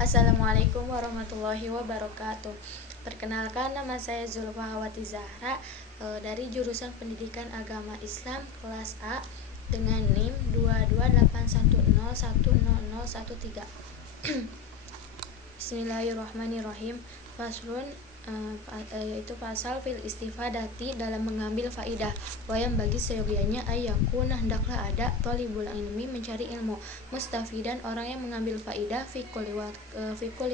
Assalamualaikum warahmatullahi wabarakatuh. Perkenalkan, nama saya Zulfahawati Zahra dari jurusan Pendidikan Agama Islam kelas A dengan NIM 22810100013. Bismillahirrahmanirrahim. Faslun, yaitu pasal fil istifadati, dalam mengambil faidah. Wayam bagi seyogianya ayyakuna, hendaklah ada, thalibul ilmi, mencari ilmu, mustafidan, orang yang mengambil faidah, fi kulli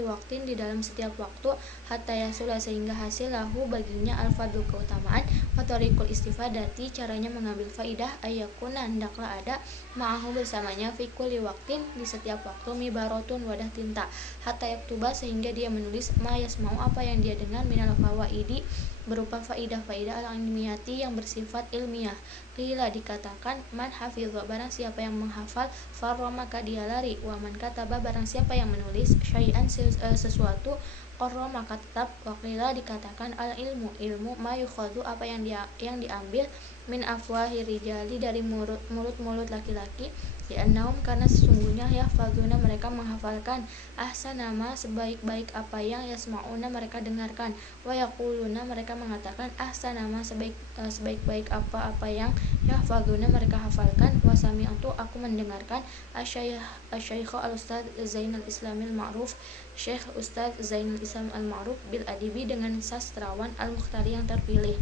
waqtin, di dalam setiap waktu, hatta yasula, sehingga hasil, lahu, baginya, al-fadlu, keutamaan, wa tariqul istifadati, caranya mengambil faidah, ayyakuna, hendaklah ada, ma'ahu, bersamanya, fi kulli waqtin, di setiap waktu, mibarotun, wadah tinta, hatta yaktuba, sehingga dia menulis, ma yasma'u, apa yang dia dengar, minal fawaidi, berupa faidah-faidah al-ilmiyati, yang bersifat ilmiah. Qila, dikatakan, man hafidha, barang siapa yang menghafal, farra, maka dia lari, wa man kataba, barang siapa yang menulis, syai'an, sesuatu, qarra, maka tetap. Wa qila, dikatakan, al ilmu, ilmu, ma yukhadhu, apa yang diambil, min afwahi rijali, dari mulut laki-laki, li'annahum, karena sesungguhnya, yahfadzuna, mereka menghafalkan, ahsana ma, sebaik-baik apa yang, yasma'una, mereka dengarkan, wa yaquluna, mereka mengatakan, ahsana ma, sebaik-baik apa yang, yahfadzuna, mereka hafalkan, wa sami'tu, aku mendengarkan, asy-syaikh al-ustaz Zainal Islamil Ma'ruf, Syekh Ustaz Zainal Islam al-Ma'ruf, bil adibi, dengan sastrawan, al-mukhtari, yang terpilih.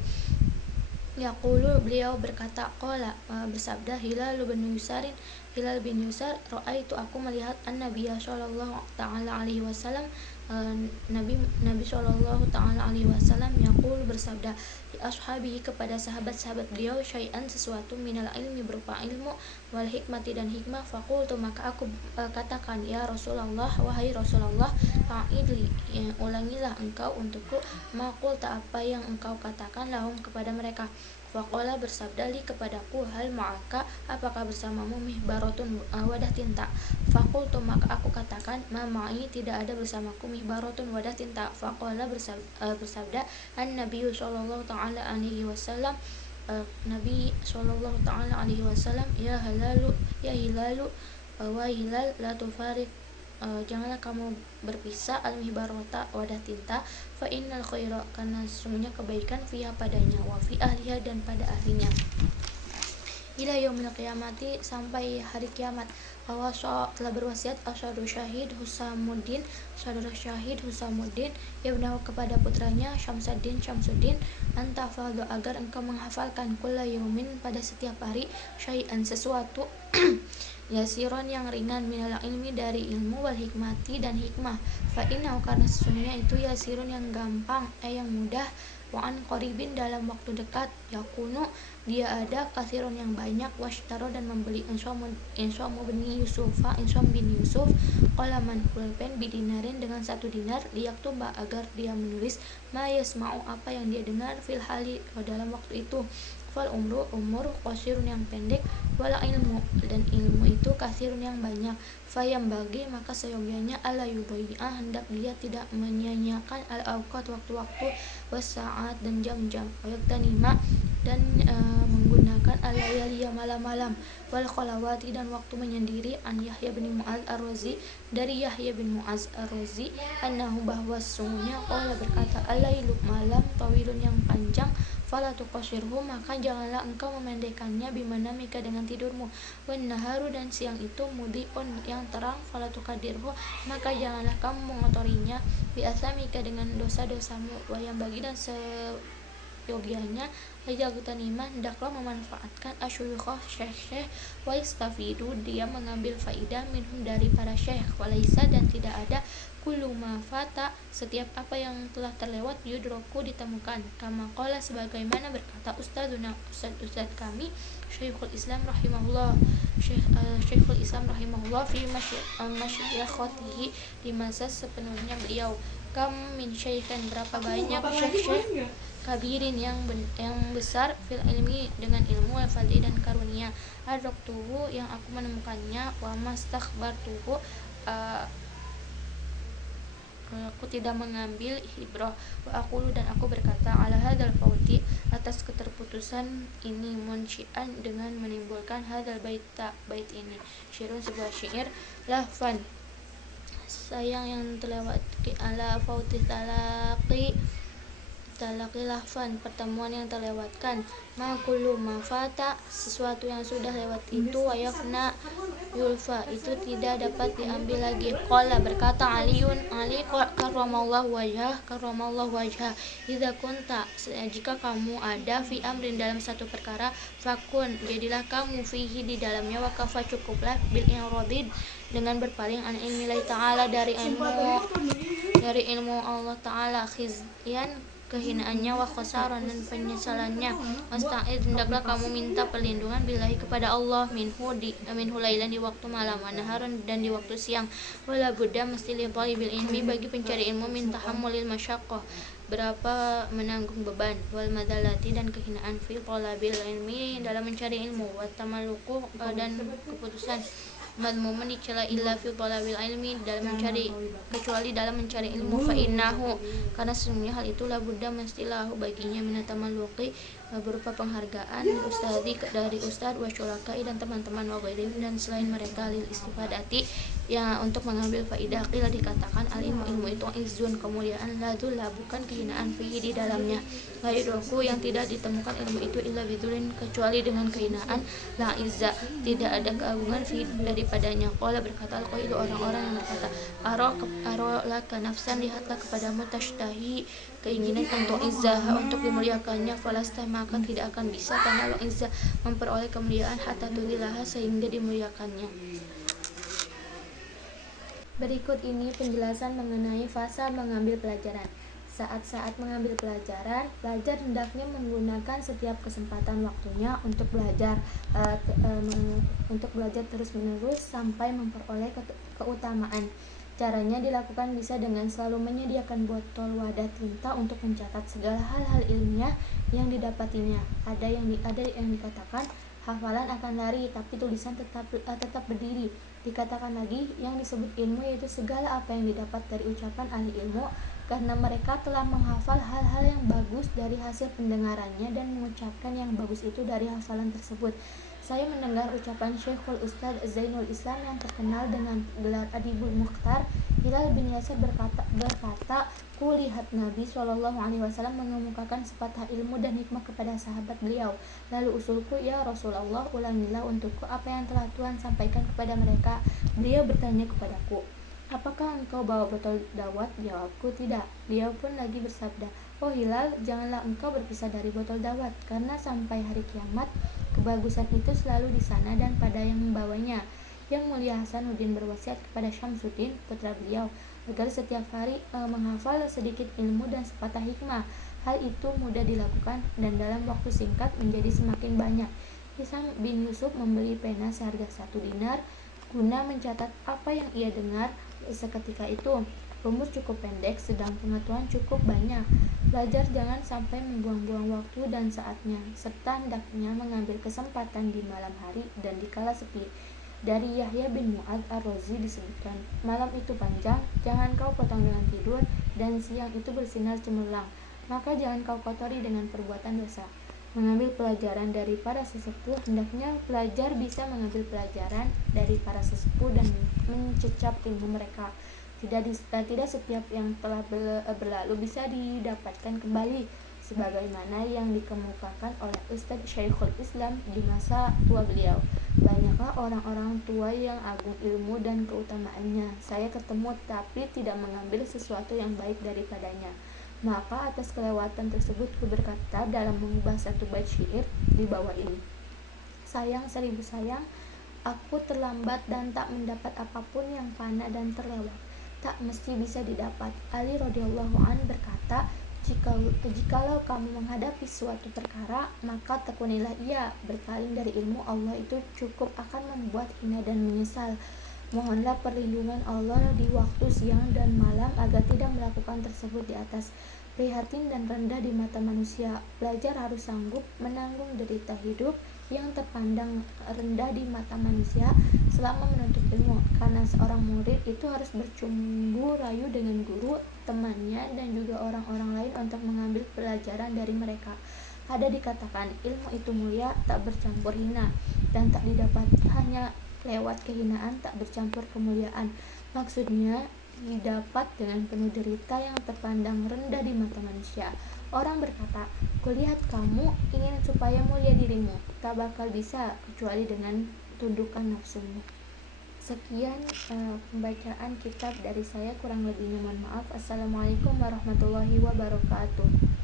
Yaqulu, beliau berkata, qala, bersabda, Hilal bin Yusar, ra'aitu, aku melihat, an-nabiyya sallallahu ta'ala alaihi wasallam, Nabi sallallahu ta'ala alaihi wasallam, yaqul, bersabda, li ashabihi, kepada sahabat-sahabat beliau, syai'an, sesuatu, minal ilmi, berupa ilmu, wal hikmati, dan hikmah. Faqultu, maka aku katakan, ya Rasulullah, wahai Rasulullah, fa'idli, ulangilah engkau untukku, maqulta, apa yang engkau katakan, lahum, kepada mereka. Faqala, bersabda, li, kepadaku, hal ma'aka, apakah bersamamu, mihbarotun, wadah tinta. Faqultu, maka aku katakan, ma ma'i, tidak ada bersamaku, mihbarotun, wadah tinta. Faqala, bersabda, an-nabiyyu sallallahu ta'ala alaihi wasallam, Nabi sallallahu ta'ala alaihi wasallam, ya hilalu, wa hilal, la tufarik, janganlah kamu berpisah, al-mihbarota, wadah tinta, fa innal khaira, karena sesungguhnya kebaikan, fiha, padanya, wa fi ahliha, dan pada ahlinya, ila yaumil qiyamati, sampai hari kiamat. Awasa, telah berwasiat, saudara syahid Husamuddin, ibnahu, kepada putranya Syamsuddin, antafadhu, agar engkau menghafalkan, kulla yaumin, pada setiap hari, syai'an, sesuatu, yasiron, yang ringan, minal ilmi, dari ilmu, wal hikmati, dan hikmah. Fa innahu, karena sesungguhnya itu, yasirun, yang gampang, yang mudah, wa an qaribin, dalam waktu dekat, yakunu, dia ada, katsirun, yang banyak, washtaro, dan membeli, Insam bin Yusuf, qalaman, pulpen, bidinarin, dengan 1 dinar, liyaktuba, agar dia menulis, ma yasma'u, apa yang dia dengar, fil hali, dalam waktu itu. Fal umur qasirun, yang pendek, wala ilmu, dan ilmu itu, katsirun, yang banyak. Fayam bagi, maka seyogianya, ala yudhi'a, hendak dia tidak menyia-nyiakan, al-awqat, waktu-waktu, was-sa'at, dan jam-jam, wayaktanima, dan menggunakan al-layaliya, malam-malam, wal khalawati, dan waktu menyendiri, an Yahya bin Mu'az ar-Razi, dari Yahya bin Mu'az ar-Razi, annahu, bahwa sesungguhnya, qala, berkata, al-lailu, malam, tawilun, yang panjang, fala tuqashirhu, maka janganlah engkau memendekkannya, bimanamika, dengan tidurmu, wan naharu, dan siang itu, mudhi'un, yang terang, fala tuqaddirhu, maka janganlah kamu mengotorinya, bi asamika, dengan dosa-dosamu, wayam bagi, dan yogianya, ajagutanima, hendaklah memanfaatkan, asyuyukhah, syekh-syekh, wa yastafidu, dia mengambil faidah, minhum, dari para syekh, walaisa, dan tidak ada, kullu ma fata, setiap apa yang telah terlewat, yudroku, ditemukan, kama qala, sebagaimana berkata ustaz kami, Syekhul Islam rahimahullah, Syekhul Islam rahimahullah, fi masyayikhatihi, di masa sepenuhnya beliau, kam min syaikhan, berapa banyak syekh-syekh, kabirin, yang besar, fil ilmi, dengan ilmu, wal fadli, dan karunia, adraktuhu, yang aku menemukannya, wa mastakhbartuhu, aku tidak mengambil hibrah, wa aqulu, dan aku berkata, ala hadzal fauti, atas keterputusan ini, munsyi'an, dengan menimbulkan, hadzal bait ini, syairun, sebuah syair, lahfan, sayang yang terlewati ala fauti talaqi lahfan, pertemuan yang terlewatkan. Ma kullu ma fata, sesuatu yang sudah lewat itu, wayafna yulfa, itu tidak dapat diambil lagi. Qala, berkata Ali karramallahu wajhah, idza kunta, jika kamu ada fi amrin, dalam satu perkara, fakun, jadilah kamu fihi, di dalamnya, wakafa, cukuplah, bil inradid, dengan berpaling an ilmi ta'ala, dari ilmu Allah Ta'ala, khizyan, kehinaannya, wa khasaran, dan penyesalannya. Wasta'id, hendaklah kamu minta perlindungan billahi, kepada Allah, minhu lailan, di waktu malam, wa naharan, dan di waktu siang. Wala budda, mesti li talibil ilmi, bagi pencari ilmu, min tahammulil masyaqqah, berapa menanggung beban, wal madallati, dan kehinaan, fi talabil ilmi, dalam mencari ilmu, wa tamalluqu, dan keputusan, madmuman, dicela, illa fi talabil ilmi, kecuali dalam mencari ilmu, fa innahu, karena sesungguhnya hal itu, la budda, mestilah baginya, minatamalluqi, berupa penghargaan, ustadi, dari ustad, wa syurakai, dan teman-teman, wa ghairihim, dan selain mereka, lil istifadati, yang untuk mengambil faidah. Qila, dikatakan, al ilmu itu izun, kemuliaan, la dulla, bukan kehinaan, fihi, di dalamnya, la yudroku, yang tidak ditemukan ilmu itu, illa bidulin, kecuali dengan kehinaan, la izza, tidak ada keagungan, fi, daripadanya. Qala, berkata al-qailu, orang-orang yang berkata, aro laka nafsan, lihatlah kepadamu, tashtahi, keinginan untuk izzah, untuk dimuliakannya, falasta, maka tidak akan bisa karena izzah memperoleh kemuliaan, hatta tulilaha, sehingga dimuliakannya. Berikut ini penjelasan mengenai fasa mengambil pelajaran. Saat-saat mengambil pelajaran, pelajar hendaknya menggunakan setiap kesempatan waktunya untuk belajar, terus-menerus sampai memperoleh keutamaan. Caranya dilakukan bisa dengan selalu menyediakan botol wadah tinta untuk mencatat segala hal-hal ilmiah yang didapatinya. Ada yang dikatakan hafalan akan lari, tapi tulisan tetap berdiri. Dikatakan lagi, yang disebut ilmu yaitu segala apa yang didapat dari ucapan ahli ilmu, karena mereka telah menghafal hal-hal yang bagus dari hasil pendengarannya dan mengucapkan yang bagus itu dari hafalan tersebut. Saya mendengar ucapan Syekhul Ustad Zainul Islam yang terkenal dengan gelar Adibul Mukhtar, Hilal bin Yasir, berkata, ku lihat Nabi SAW mengemukakan sepatah ilmu dan hikmah kepada sahabat beliau. Lalu usulku, ya Rasulullah, ulangilah untukku apa yang telah Tuhan sampaikan kepada mereka. Beliau bertanya kepadaku, apakah engkau bawa botol dawat? Jawabku, tidak. Beliau pun lagi bersabda, oh Hilal, janganlah engkau berpisah dari botol dawat, karena sampai hari kiamat kebagusan itu selalu di sana dan pada yang membawanya. Yang mulia Hasanuddin berwasiat kepada Syamsuddin, putra beliau, agar setiap hari menghafal sedikit ilmu dan sepatah hikmah. Hal itu mudah dilakukan dan dalam waktu singkat menjadi semakin banyak. Hisam bin Yusuf membeli pena seharga 1 dinar guna mencatat apa yang ia dengar seketika itu. Rumus cukup pendek, sedang pengetahuan cukup banyak. Belajar jangan sampai membuang-buang waktu dan saatnya, serta hendaknya mengambil kesempatan di malam hari dan di kala sepi. Dari Yahya bin Mu'ad ar-Razi disebutkan, malam itu panjang, jangan kau potong dengan tidur, dan siang itu bersinar cemerlang, maka jangan kau kotori dengan perbuatan dosa. Mengambil pelajaran dari para sesepuh, hendaknya pelajar bisa mengambil pelajaran dari para sesepuh dan mencecap ilmu mereka. Tidak setiap yang telah berlalu bisa didapatkan kembali, sebagaimana yang dikemukakan oleh Ustadz Syekhul Islam di masa tua beliau. Banyaklah orang-orang tua yang agung ilmu dan keutamaannya saya ketemu, tapi tidak mengambil sesuatu yang baik daripadanya. Maka atas kelewatan tersebut ku berkata dalam mengubah satu bait syair di bawah ini, sayang 1000 sayang, aku terlambat dan tak mendapat apapun yang fana dan terlewat, tak mesti bisa didapat. Ali radhiyallahu an berkata, jikalau kamu menghadapi suatu perkara, maka tekunilah ia. Berpaling dari ilmu Allah itu cukup akan membuat hina dan menyesal. Mohonlah perlindungan Allah di waktu siang dan malam agar tidak melakukan tersebut di atas. Prihatin dan rendah di mata manusia. Belajar harus sanggup menanggung derita hidup yang terpandang rendah di mata manusia selama menuntut ilmu, karena seorang murid itu harus bercumbu rayu dengan guru, temannya, dan juga orang-orang lain untuk mengambil pelajaran dari mereka. Ada dikatakan ilmu itu mulia, tak bercampur hina, dan tak didapat hanya lewat kehinaan, tak bercampur kemuliaan. Maksudnya didapat dengan penuh derita yang terpandang rendah di mata manusia. Orang berkata, kulihat kamu ingin supaya mulia dirimu, tak bakal bisa kecuali dengan tundukan nafsumu. Sekian pembacaan kitab dari saya, kurang lebihnya mohon maaf. Assalamualaikum warahmatullahi wabarakatuh.